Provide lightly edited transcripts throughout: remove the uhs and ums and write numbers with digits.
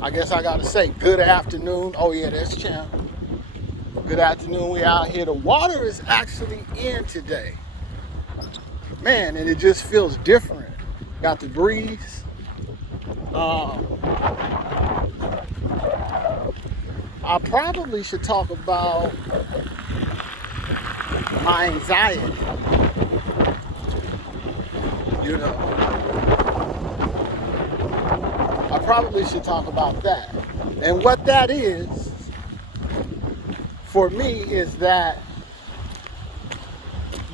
I guess I gotta say good afternoon. Oh yeah, that's Champ. Good afternoon, we out here. The water is actually in today. Man, and it just feels different. Got the breeze. I probably should talk about my anxiety. You know, I probably should talk about that. And what that is, for me, is that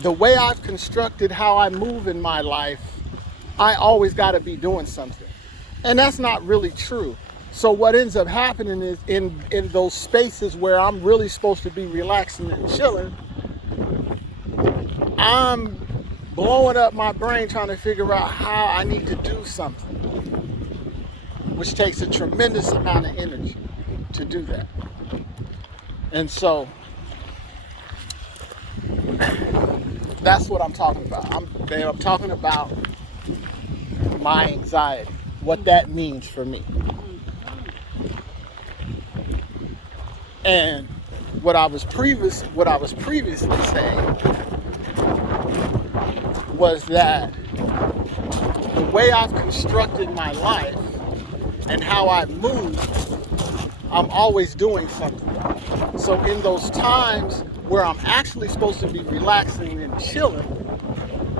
the way I've constructed how I move in my life, I always got to be doing something. And that's not really true. So what ends up happening is in those spaces where I'm really supposed to be relaxing and chilling, I'm blowing up my brain trying to figure out how I need to do something, which takes a tremendous amount of energy to do that. And so that's what I'm talking about. I'm talking about my anxiety, what that means for me. And what I was previously saying was that the way I've constructed my life and how I move, I'm always doing something. So in those times where I'm actually supposed to be relaxing and chilling,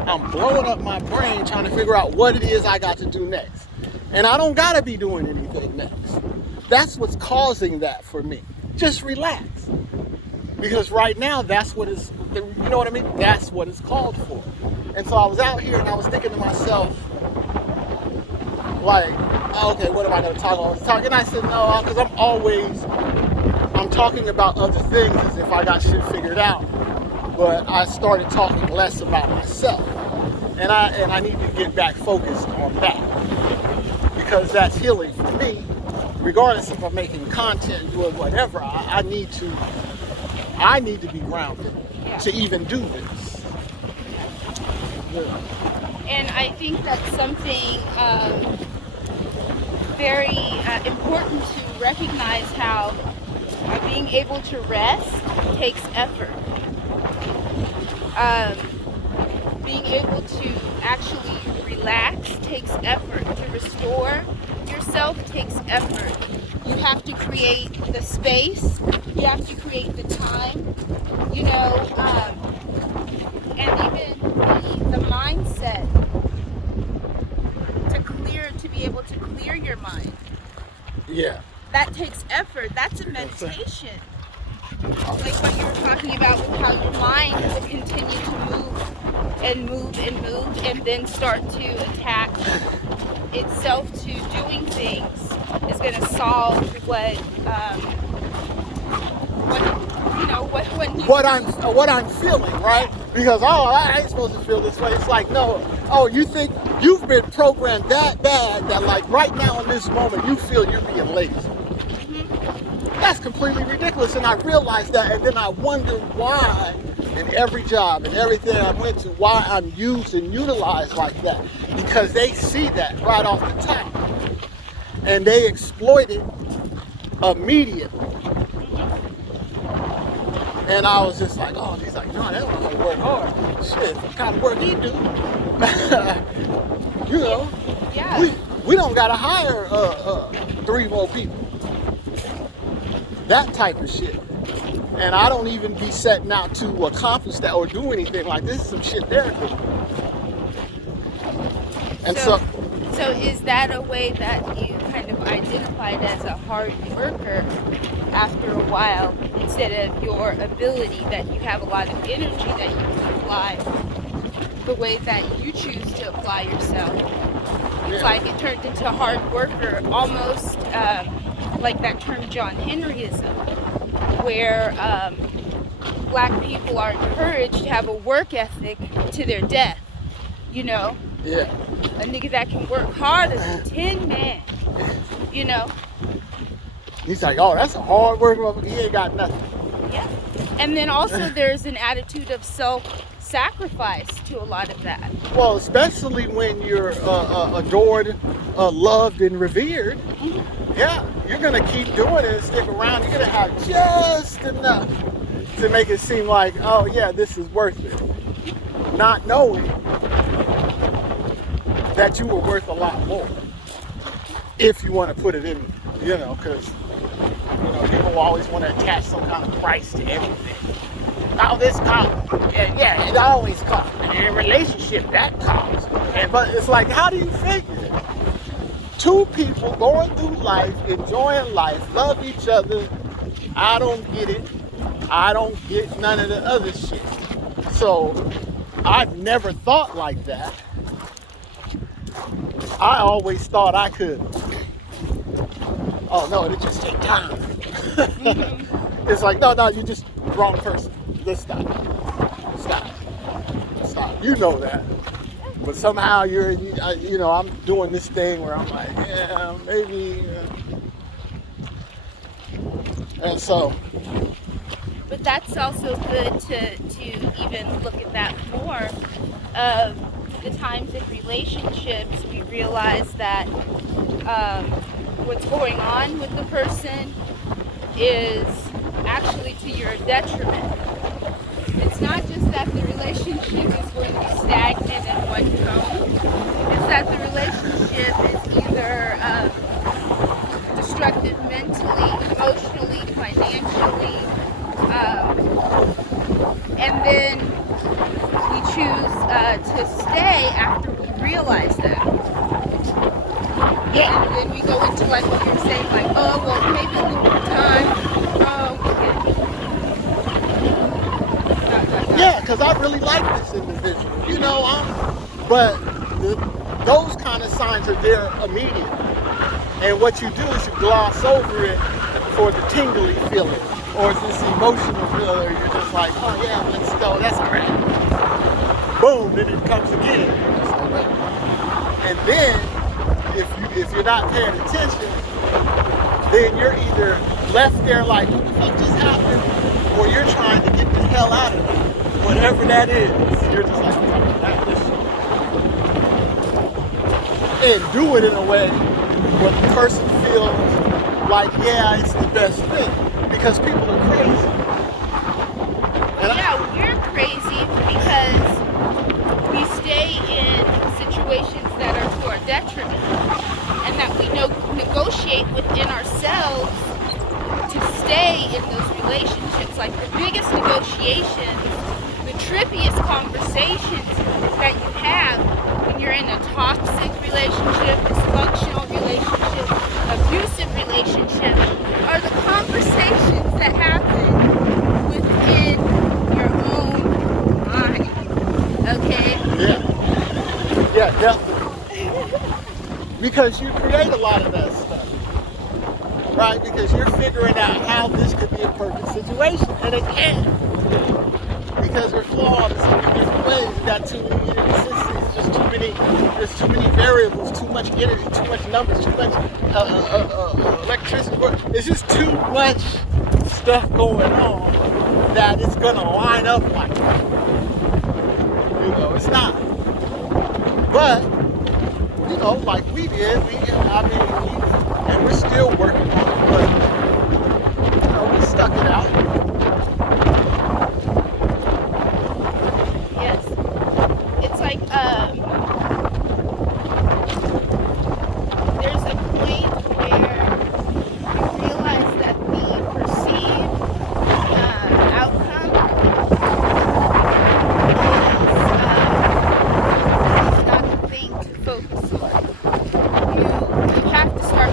I'm blowing up my brain trying to figure out what it is I got to do next. And I don't gotta be doing anything next. That's what's causing that for me. Just relax. Because right now, that's what is, you know what I mean? That's what it's called for. And so I was out here and I was thinking to myself, like, okay, what am I gonna talk about? And I said, no, because I'm talking about other things as if I got shit figured out. But I started talking less about myself. And I need to get back focused on that. Because that's healing for me. Regardless if I'm making content, doing whatever, I need to be grounded to even do this. Yeah. And I think that's something very important to recognize, how being able to rest takes effort. Being able to actually relax takes effort. To restore yourself takes effort. You have to create the space. You have to create the time. You know, and even the mindset to be able to clear your mind. Yeah. That takes effort. That's a meditation. Like what you were talking about with how your mind will continue to move and move and move and then start to attach itself to doing things is going to solve what I'm feeling, right? Because I ain't supposed to feel this way. It's like, no, you think you've been programmed that bad that like right now in this moment you feel you're being lazy. That's completely ridiculous, and I realized that, and then I wonder why in every job and everything I went to, why I'm used and utilized like that. Because they see that right off the top, and they exploit it immediately. And I was just like, oh, he's like, no, that don't want to work hard. Shit, what kind of work he do? You know, yeah. we don't gotta hire 3 more people. That type of shit. And I don't even be setting out to accomplish that or do anything like this. Is some shit they're doing. And so is that a way that you kind of identified as a hard worker after a while, instead of your ability, that you have a lot of energy that you can apply the way that you choose to apply yourself? It's like it turned into hard worker, almost like that term John Henryism, where black people are encouraged to have a work ethic to their death, you know? Yeah. A nigga that can work harder than 10 men, you know? He's like, oh, that's a hard worker. He ain't got nothing. Yeah. And then also there's an attitude of self-sacrifice to a lot of that. Well, especially when you're adored, loved and revered, yeah, you're gonna keep doing it and stick around. You're gonna have just enough to make it seem like, oh yeah, this is worth it. Not knowing that you were worth a lot more. If you want to put it in, because people always want to attach some kind of price to everything. Oh, this costs. Yeah, it always costs. And in a relationship, that costs. But it's like, how do you figure it? Two people going through life, enjoying life, love each other. I don't get it. I don't get none of the other shit. So I've never thought like that. I always thought I could. Oh no, it just take time. It's like, no, you just wrong person. Let's stop. You know that. But somehow I'm doing this thing where I'm like, yeah, maybe. And so. But that's also good to even look at that more of the times in relationships we realize that what's going on with the person is actually to your detriment. It's not just that the relationship is going to be stagnant in one tone. It's that the relationship is either destructive mentally, emotionally, financially, and then we choose to stay after we realize that. Yeah. And then we go into like what you're saying, like, oh, well, maybe a little more time. Yeah, because I really like this individual, but those kind of signs are there immediately. And what you do is you gloss over it for the tingly feeling, or this emotional feeling. You're just like, oh yeah, let's go, that's all right. Boom, then it comes again. And then, if you're not paying attention, then you're either left there like, what the fuck just happened? Or you're trying to get the hell out of it. Whatever that is, you're just like, this shit. And do it in a way where the person feels like, yeah, it's the best thing. Because people are crazy. We're crazy because we stay in situations that are to our detriment. And that we negotiate within ourselves to stay in those relationships. Like the biggest negotiations, the trippiest conversations that you have when you're in a toxic relationship, dysfunctional relationship, abusive relationship, are the conversations that happen within your own mind. Okay? Yeah, definitely. Because you create a lot of that stuff, right? Because you're figuring out how this could be a perfect situation, and it can't. Because we're flawed in so many different ways. We got too many inconsistencies, there's too many variables, too much energy, too much numbers, too much electricity. It's just too much stuff going on that it's gonna line up like that. It's not. But like we did, and we're still working on it, but we stuck it out. Yes. It's like there's a point where you realize that the perceived outcome is not the thing to focus on. You have to start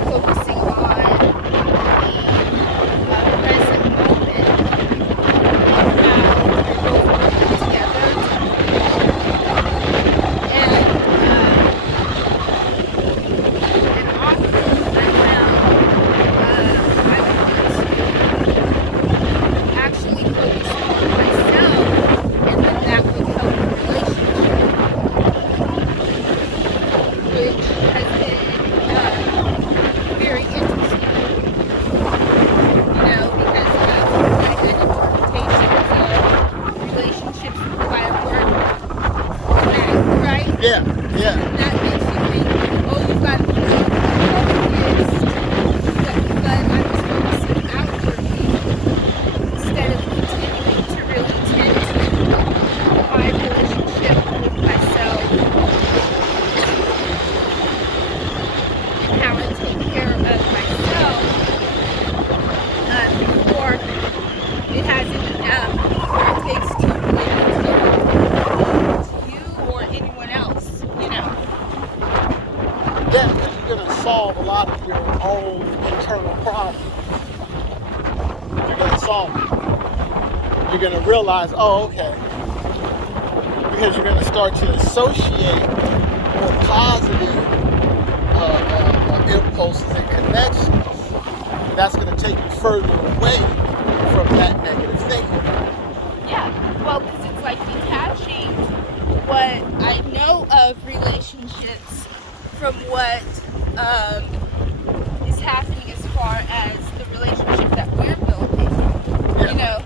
own internal problems. You're going to solve it. You're going to realize, oh, okay. Because you're going to start to associate more positive impulses and connections. And that's going to take you further away from that negative thinking. Yeah, well, because it's like detaching what I know of relationships from what is happening as far as the relationship that we're building. Yeah. You know,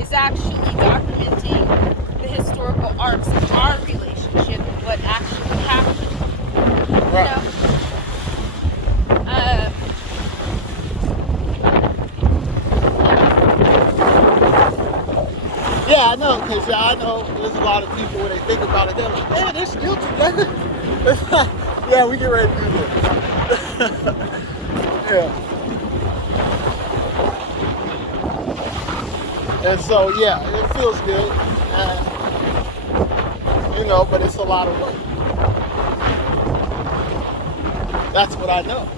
is actually documenting the historical arcs of our relationship and what actually happened. Right. You know? Yeah, I know, because I know there's a lot of people when they think about it, they're like, man, they're still together. Yeah, we get ready to do this. Yeah. And so, yeah, it feels good. You know, but it's a lot of work. That's what I know.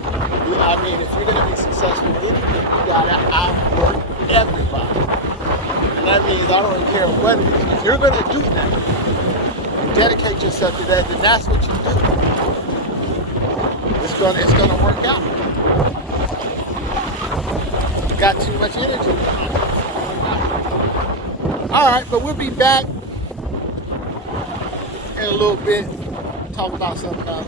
I mean, if you're going to be successful in anything, you got to outwork everybody. And that means I don't care what it is. If you're going to do that, you dedicate yourself to that, then that's what you do. It's going to work out. You got too much energy. All right, but we'll be back in a little bit. Talk about something else.